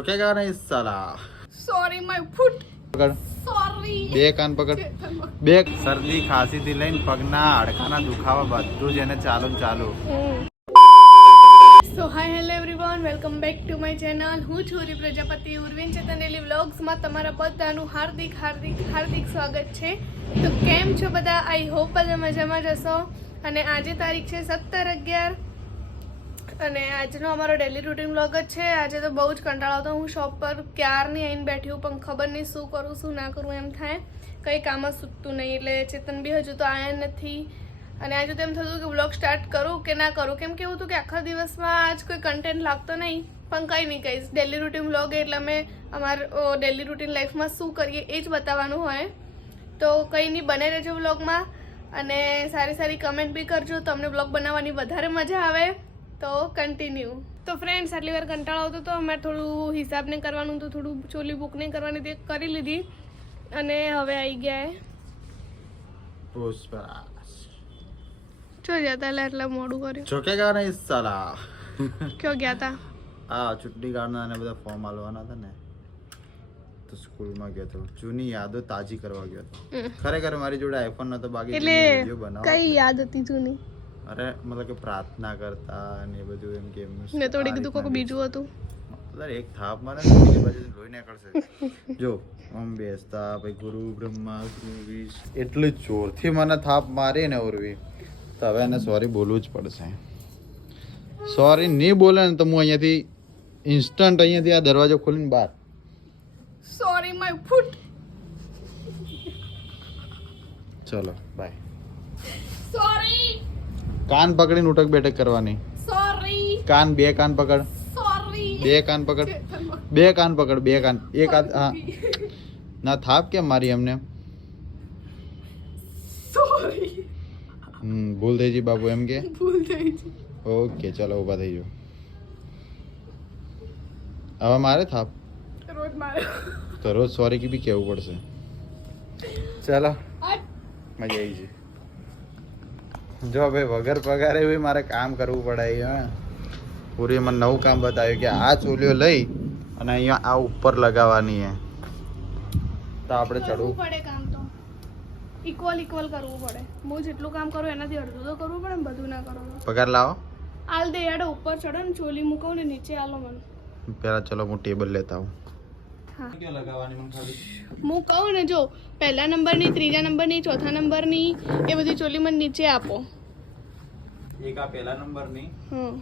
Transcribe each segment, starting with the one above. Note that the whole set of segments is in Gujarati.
रुकेगा नहीं साला. Sorry, my foot. પકડ Sorry. બે કાન પકડ બે. શરદી ખાંસી થી લઈને પગના હાડકાના દુખાવા બધું જ એને ચાલુ. So hi hello everyone, welcome back to my channel. હું છું રી પ્રજાપતિ ઉર્વિન ચેતનેલી વ્લોગ્સમાં તમારા બધાનું હાર્દિક સ્વાગત છે. તો કેમ છો બધા? આઈ હોપ બધા મજામાં જ હશો. અને આજે તારીખ છે 17/11 અને આજનો અમારો ડેલી રૂટીન વ્લોગ જ છે. આજે તો બહુ જ કંટાળો હતો. હું શોપ પર ક્યારની આવીને બેઠી હું, પણ ખબર નહીં શું કરું શું ના કરું એમ થાય. કંઈ કામ જ સૂચતું નહીં. એટલે ચેતન બી હજુ તો આવ્યા નથી. અને આજે તો એમ થતું કે વ્લોગ સ્ટાર્ટ કરું કે ના કરું, કેમ કે એવું હતું કે આખા દિવસમાં આજ કોઈ કન્ટેન્ટ લાગતો નહીં. પણ કંઈ નહીં, કહીશ ડેલી રૂટીન વ્લોગ એટલે અમે અમારા ડેલી રૂટીન લાઈફમાં શું કરીએ એ જ બતાવવાનું હોય. તો કંઈ નહીં, બને રહેજો વ્લોગમાં અને સારી કમેન્ટ બી કરજો. તમને વ્લોગ બનાવવાની વધારે મજા આવે. તો કન્ટિન્યુ. તો ફ્રેન્ડ્સ, આટલી વાર કંટાળો આવતો તો અમારે થોડું હિસાબને કરવાનું હતું, થોડું ચોલી બુકને કરવાની તે કરી લીધી અને હવે આવી ગયા. પુષ્પરાજ જો ગયા હતા એટલે મોડું કર્યું. ઝુકેગા નહીં સાલા. ક્યાં ગયા હતા? આ ચૂંટણી કાર્ડના અને બધા ફોર્મ આલવાના હતા ને, તો સ્કૂલમાં ગયો હતો. જૂની યાદો તાજી કરવા ગયો હતો. ખરેખર મારી જોડે આઈફોન નતો, બાકી વિડિયો બનાવવા. કઈ યાદ હતી જૂની? અરે મતલબ કે પ્રાર્થના કરતા અને એ બધું એમ કે મેં થોડી કીધું કોક બીજું હતું. મતલબ એક થાપ મારે ને બાજુ લોહી નીકળશે. જો આમ બેસતા ભાઈ ગુરુ બ્રહ્મા ગુરુ વિષ્ણુ, એટલું જોરથી મને થાપ મારી ને ઉર્વી, તો હવે એને સોરી બોલવું જ પડશે. સોરી નહીં બોલે ને તો હું અહીંયાથી ઇન્સ્ટન્ટ અહીંયાથી આ દરવાજો ખોલીને બહાર. Sorry my foot. ચલો બાય. સોરી. કાન પકડીને ઉઠક બેઠક કરવાની. સોરી. કાન બે કાન પકડ. સોરી. બે કાન પકડ. બે કાન પકડ. બે કાન. એક હાથ. હા ના થાપ કેમ મારી એમને? સોરી. ભૂલ થઈ ગઈ બાબુ એમ કે. ભૂલ થઈ ગઈ. ઓકે ચલો ઊભા થઈ જાઓ. હવે મારે થાપ રોજ મારે તો રોજ સોરી કી બી કહેવું પડશે. ચાલો હટ. મજા આવી છે. જો ભાઈ વગર પગારે બી મારે કામ કરવું પડે. હા પૂરી મને નવું કામ બતાવ્યું કે આ ચોલીઓ લઈ અને અહીંયા આ ઉપર લગાવવાની હે, તો આપણે ચડવું પડે. કામ તો ઇક્વલ કરવું પડે. હું જેટલું કામ કરું એનાથી અડધું તો કરવું પડે ને, બધું ના કરો. પગાર લાવો. આલ દે યાર, ઉપર ચડો ને ચોલી મૂકો ને નીચે આલો મને. પેલા ચલો હું ટેબલ લેતા આવું. હા ક્યાં લગાવવાની મને ખાલી હું કહું ને, જો પહેલા નંબરની, ત્રીજા નંબરની, ચોથા નંબરની એ બધી ચોલી મને નીચે આપો. એક આ પહેલા નંબરની, હા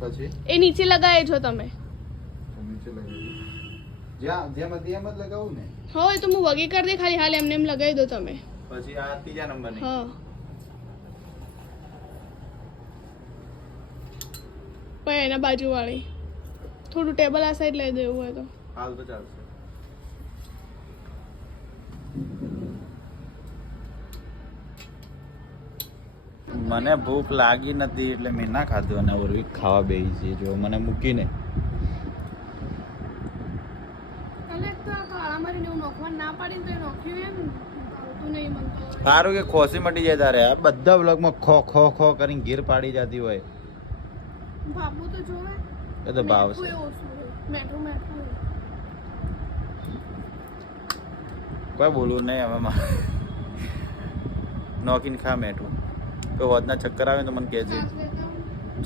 પછી એ નીચે લગાવે છો તમે? નીચે લગાવી જ્યાં જેમ હતી એમ જ લગાવું ને. હા એ તો હું વગી કરી દે, ખાલી હાલ એમને એમ લગાવી દો તમે. પછી આ ત્રીજા નંબરની. હા પણ એના બાજુવાળી થોડું ટેબલ આ સાઈડ લઈ દેવું હોય તો હાલ તો ચાલશે. મને ભૂખ લાગી નથી એટલે મેં ના ખાધું અને ઓરવી ખાવા બેસી છે. જો મને મૂકીને સારું કે ખોસી મટી જાય તારે. આ બધા બ્લોગમાં ખો ખો ખો કરીને ગીર પાડી જતી હોય. બાબુ તો જોવે એ તો ભાવશે. મેઠું કોઈ બોલવું નહીં હવે મારે. નોકીને ખા મેઠું. કોઈ વધના ચક્કર આવે તો મને કહેજે.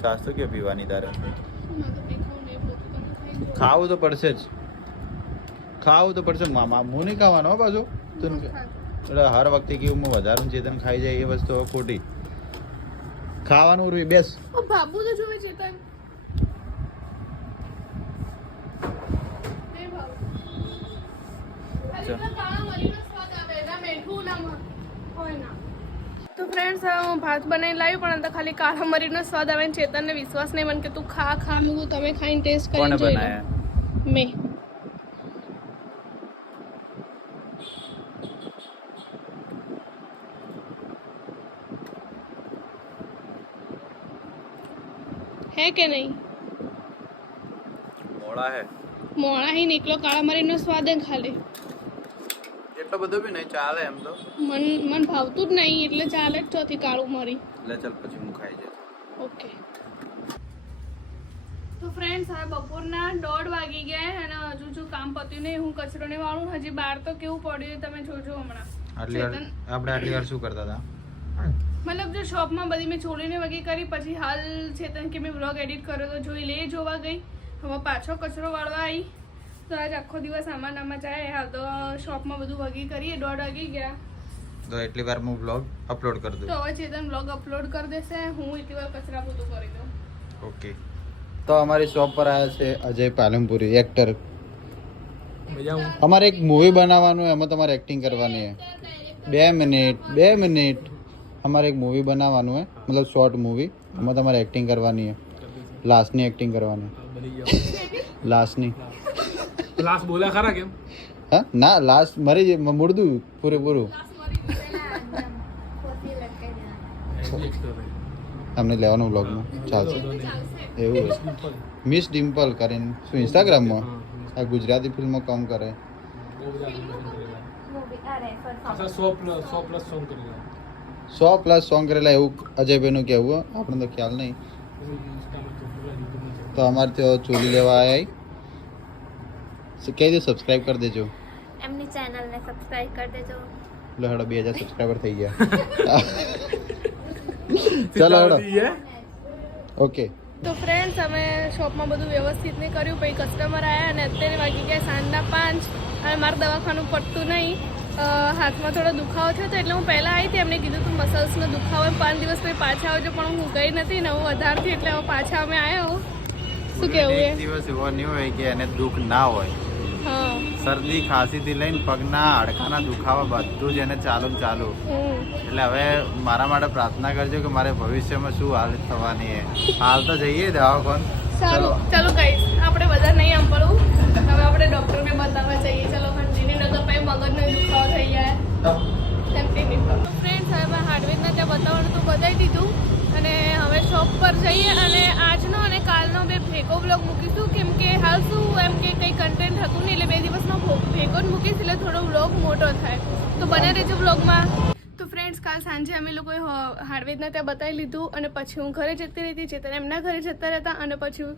છાશ તો ક્યાં પીવાની તારે? ખાવું તો પડશે જ. ખાવું તો પડશે. મામા હું નહીં ખાવાનો હો પાછું. એટલે હર વખતે કેવું હું વધારે ચેતન ખાઈ જાય એ વસ્તુ હવે ખોટી. ખાવાનું રૂઈ બેસ. બાબુ તો જોવે ચેતન. તો ફ્રેન્ડ્સ, હું ભાત બનાવી લાવી પણ અંદર ખાલી કાળા મરીનો સ્વાદ આવે ને ચેતનને વિશ્વાસ નહીં મને કે તું ખા મૂકું. તમે ખાઈને ટેસ્ટ કરીને જોઈ લો. મેં है કે નહીં? મોળા હી નીકળો. કાળા મરીનો સ્વાદ હે ખાલી. એટલો બધો બી નહીં ચાલે એમ તો. મન ભાવતું જ નહીં એટલે ચાલે જ. ચોથી કાળું મરી. એટલે ચાલ પછી હું ખાઈ જતો. ઓકે. તો ફ્રેન્ડ્સ હવે બપોરના 1:30 વાગી ગયા અને હજુ જો કામ પત્યું નહીં. હું કચરો ને વાળું. હજી બહાર તો કેવું પડ્યું તમે જોજો હમણાં. આટલી વાર શું કરતા હતા? મતલબ જો શોપમાં બધી મેં છોડીને વગી કરી પછી હાલ ચેતન કે મેં વ્લોગ એડિટ કર્યો તો જોઈ લે જોવા ગઈ. હવે પાછો કચરો વાળવા આવી તો આજ આખો દિવસ આમાં જાય. હાલ તો શોપમાં બધું વગી કરીએ. 1:30 વાગી ગયા તો એટલી વાર હું બ્લોગ અપલોડ કરી દઉં. તો હવે ચેતન બ્લોગ અપલોડ કરી દેશે. હું એટલી વાર કચરા પોતું કરી દઉં. ઓકે. તો અમારી શોપ પર આવ્યા છે અજય પાલનપુરી એક્ટર. અમારે એક મૂવી બનાવવાનું હોય, એમાં તમારે એક્ટિંગ કરવાની છે. 2 મિનિટ અમારે એક મૂવી બનાવવાનું હોય, મતલબ શોર્ટ મૂવી. એમાં તમારે એક્ટિંગ કરવાની છે. લાસ્ટની એક્ટિંગ કરવાની. લાસ્ટની લાસ્ટ બોલ્યા ખરા કેમ? હા ના, લાસ્ટ મરી મુર્દું પૂરેપૂરું અમને લેવાનું બ્લોગમાં ચાલશે. એવું મિસ ડિમ્પલ કરીને શું ઇન્સ્ટાગ્રામમાં આ ગુજરાતી ફિલ્મમાં કામ કરે. 100+ સોંગ કરેલા એવું અજયભાઈનું કહેવું. આપણે તો ખ્યાલ નહીં. તો અમારે ત્યાં ચોલી લેવા આવ્યા. કહી દો સબસ્ક્રાઈબ કરી દેજો. એમની ચેનલને સબસ્ક્રાઇબ કરી દેજો. લો હેડો 2000 સબસ્ક્રાઈબર થઈ ગયા. ચાલો હેડો. ઓકે. તો ફ્રેન્ડ્સ અમે શોપમાં બધું વ્યવસ્થિત નહીં કર્યું. પછી કસ્ટમર આવ્યા અને અત્યારે વાગી ગયા સાંજના 5 અને મારું દવાખાનું પડતું નહીં. હાથમાં થોડો દુખાવો થયો હતો એટલે હું પહેલાં આવી હતી. એમને કીધું તું મસલ્સનો દુખાવો 5 દિવસ પછી પાછા આવજો, પણ હું ગઈ નથી ને હું વધારે થી એટલે હવે પાછા અમે આવ્યા. શું કહેવું? એક દિવસ એવો નહીં હોય કે એને દુઃખ ના હોય. હા, શરદી ખાંસીથી લઈને પગના હાડકાના દુખાવા બધું જ એને ચાલુ. એટલે હવે મારા માટે પ્રાર્થના કરજો કે મારે ભવિષ્યમાં શું હાલત થવાની છે. હાલ તો જઈએ દવાખાન. સારું ચાલો ગાઈસ, આપણે બધા નહીં આમ પડવું. હવે આપણે ડૉક્ટરને બતાવવા જઈએ. ચલો કંટીની નગર પછી મગજનો દુખાવો થઈ જાય એમ તેની. ફ્રેન્ડ્સ હવે મેં હાર્ડવેરના ત્યાં બતાવવાનું તો બતાવી દીધું અને હવે શોપ પર જઈએ અને આજનો અને કાલનો બે ભેગો બ્લોગ મૂકીશું. કેમ કે હાલ શું એમ કે કંઈ કન્ટેન્ટ હતું નહીં એટલે 2 દિવસનો ભેગો જ મૂકીશ એટલે થોડો બ્લોગ મોટો થાય. તો બને રહેજો બ્લોગમાં. તો ફ્રેન્ડ્સ કાલ સાંજે અમે લોકોએ હાર્ડવેરના ત્યાં બતાવી લીધું અને પછી હું ઘરે જતી રહી હતી. ચેતન એમના ઘરે જતા રહેતા અને પછી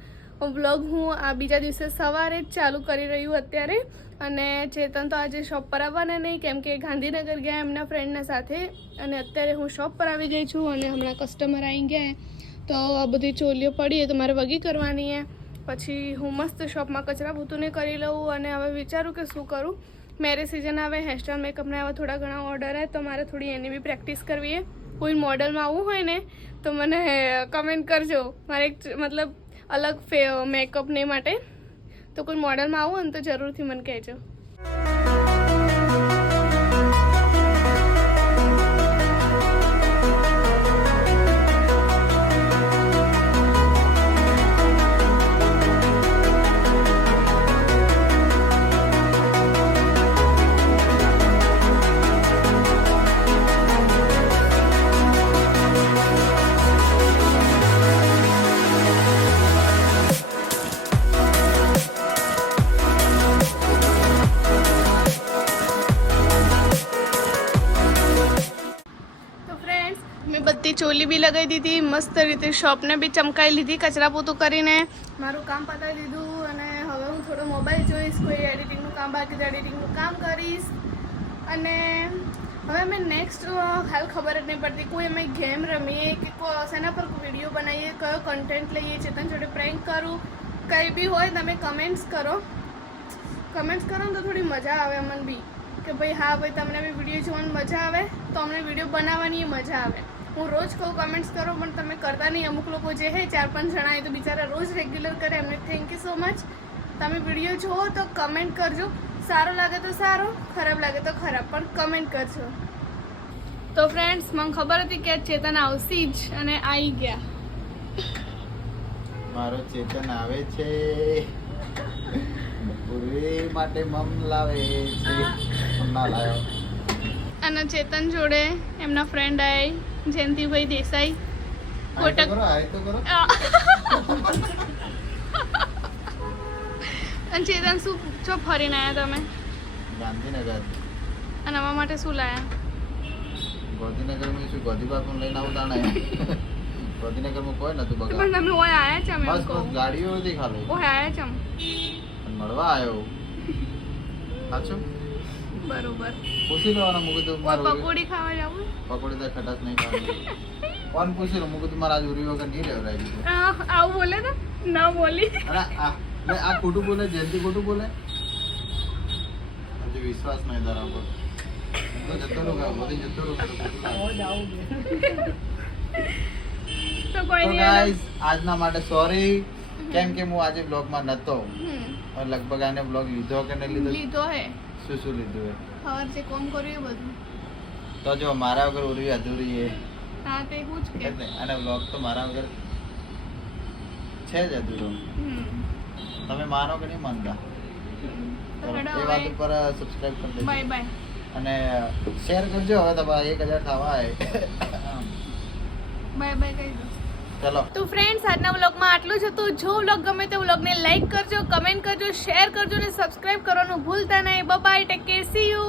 બ્લોગ હું આ બીજા દિવસે સવારે જ ચાલુ કરી રહ્યું અત્યારે. અને ચેતન તો આજે શોપ પર આવવાના નહીં કેમ કે ગાંધીનગર ગયા એમના ફ્રેન્ડના સાથે. અને અત્યારે હું શોપ પર આવી ગઈ છું અને હમણાં કસ્ટમર આવી ગયા તો આ બધી ચોલીઓ પડી તો મારે વગી કરવાની છે. પછી હું મસ્ત શોપમાં કચરા પોતુને કરી લઉં અને હવે વિચારું કે શું કરું. મેરેજ સિઝન આવે, હેરસ્ટાઈલ મેકઅપના આવા થોડા ઘણા ઓર્ડર આવે તો મારે થોડી એની બી પ્રેક્ટિસ કરવી છે. કોઈ મોડલમાં આવવું હોય ને તો મને કમેન્ટ કરજો. મારે એક મતલબ અલગ મેકઅપને માટે તો કોઈ મોડલમાં આવું હોય ને તો જરૂરથી મને કહેજો. મેં બધી ચોલી બી લગાવી દીધી, મસ્ત રીતે શોપને બી ચમકાવી લીધી કચરા પોતું કરીને. મારું કામ પતાવી દીધું અને હવે હું થોડો મોબાઈલ જોઈશ. કોઈ એડિટિંગનું કામ બાકી તો એડિટિંગનું કામ કરીશ. અને હવે અમે નેક્સ્ટ હાલ ખબર જ નહીં પડતી કોઈ અમે ગેમ રમીએ કે શેના પર વિડીયો બનાવીએ, કયો કન્ટેન્ટ લઈએ, ચેતન જોડે પ્રેન્ક કરું, કંઈ બી હોય તમે કમેન્ટ્સ કરો ને તો થોડી મજા આવે અમને બી કે ભાઈ હા ભાઈ તમને બી વિડીયો જોવાની મજા આવે તો અમને વિડીયો બનાવવાની મજા આવે. હું રોજ કહું કમેન્ટ્સ કરો પણ તમે કરતા નહીં. અમુક લોકો જે છે 4-5 જણા એ તો બિચારા રોજ રેગ્યુલર કરે, એમને થેન્ક યુ સો મચ. તમે વિડીયો જુઓ તો કમેન્ટ કરજો. સારો લાગે તો સારો, ખરાબ લાગે તો ખરાબ, પણ કમેન્ટ કરજો. તો ફ્રેન્ડ્સ મને ખબર હતી કે ચેતન આવશે જ અને આવી ગયા. મારો ચેતન આવે છે, પૂર્વી માટે મમ લાવે છે, ના લાવ્યો. અને ચેતન જોડે એમના ફ્રેન્ડ આય જયંતિભાઈ દેસાઈ. આય તો કરો. અને ચેતન શું છો ફરીને આવ્યા તમે? ગાંધીનગર. અને અમારા માટે શું લાયા? ગાંધીનગરમાં શું ગોધી બાપુ લઈને આવું તાણે ગાંધીનગરમાં કોઈ નતું તો બગાડ પણ તમે ઓય આયા છે અમે બસ એમ કહું બસ ગાડીઓ હતી ખાલી ઓય આયા છે અમે. અને મળવા આવ્યો સાચું બરોબર. પૂછી લેવાનું મૂકી તું મારું પકોડી ખાવા જાવું પકોડી તો ખટાશ નહીં ખાવાની કોણ પૂછી લો મૂકી તું મારા આજ ઉરી વગર નહીં લેવડાવી દીધું આવું બોલે ને ના બોલી. અરે આ ખોટું બોલે જયંતિ ખોટું બોલે હજુ વિશ્વાસ નહીં તારા પર તો જતો રહો બધી જતો રહો તો કોઈ તો નહીં ગાઈસ આજના માટે સોરી કેમ કે હું આજે બ્લોગમાં નતો હમ. અને લગભગ આને બ્લોગ લીધો કે નહીં લીધો લીધો હે શું લીધું એ ખબર છે કોમ કર્યું એ બધું. તો જો મારા વગર ઉરી અધૂરી એ હા તે હું જ કે એટલે અને બ્લોગ તો મારા વગર છે જ અધૂરો હમ. તમે માનો કે નહીં માનતા તો એ હેડો વાત હવે ઉપર સબસ્ક્રાઇબ કરી દેજો બાય બાય અને શેર કરજો હવે તમારે 1000 થવા આવે બાય બાય કહી દો. ચલો તો ફ્રેન્ડ્સ આજના વ્લોગમાં આટલું જ હતું. જો વ્લોગ ગમે તો વ્લોગને લાઈક કરજો, કમેન્ટ કરજો, શેર કરજો અને સબસ્ક્રાઇબ કરવાનું ભૂલતા નહીં. Bye bye, take care, C you.